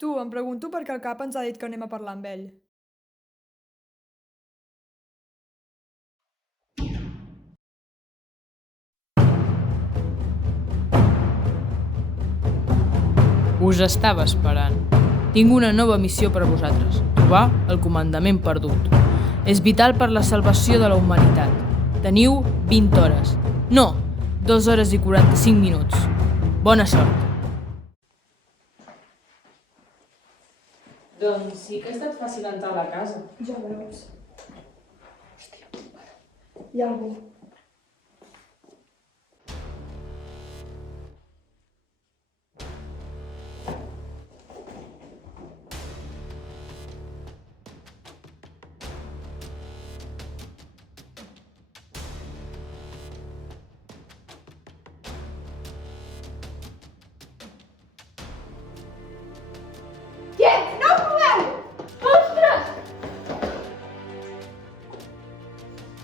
Tu, em pregunto per què el cap ens ha dit que anem a parlar amb ell. Us estava esperant. Tinc una nova missió per a vosaltres. Trobar el comandament perdut. És vital per la salvació de la humanitat. Teniu 20 hores. No, 2 hores i 45 minuts. Bona sort. Doncs sí que ha estat fàcil entrar a la casa. Ja veus. Hi ha algú. Quiets! No us moveu! Ostres!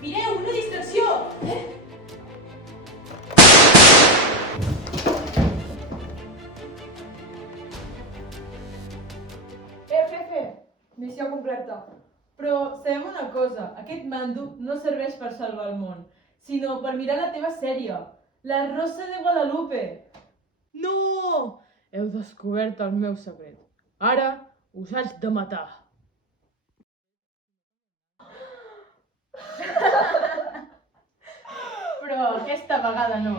Mireu, una distracció! Missió completa. Però sabem una cosa, aquest mando no serveix per salvar el món, sinó per mirar la teva sèrie, La Rosa de Guadalupe. No! Heu descobert el meu secret. Ara us haig de matar. Però aquesta vegada no.